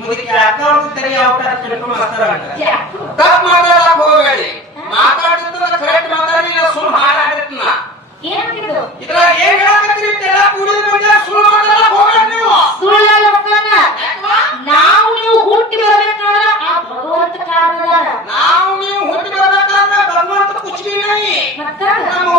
ಮುದುಕಿ ಅಕೌಂಟ್ ತೆರೆಯ ಅವಕಾಶ ತಿಳ್ಕೊಂಡು ತಪ್ಪು ಮಾತಾಡಕ್ ಹೋಗಬೇಡಿ. ಮಾತಾಡಿದ್ರೆ ಕರೆಕ್ಟ್ ಮಾತಾಡಿ, ಸುಳ್ಳು ಹಾಳಾಗಿರ್ತೀನ. ಇದ್ರ ಏನ್ ಹೇಳಕತ್ತೀರಿ? ಕುಡಿದ ಮಂದಿ ಸುಳ್ಳು ಮಾತಾಡಕ್ ಹೋಗ್ಬೇಡಿ ನೀವು. ನಾವು ನೀವು ಹುಟ್ಟಿ ಬರ್ಬೇಕಾದ್ರೆ ಆ ಭಗವಂತ ಕಾರಣ. ನಾವು ನೀವು ಹುಟ್ಟಿ ಬರ್ಬೇಕಾದ್ರೆ ಭಗವಂತ ಕುಚ್ಚಿಗೆ ನಮ್ಮ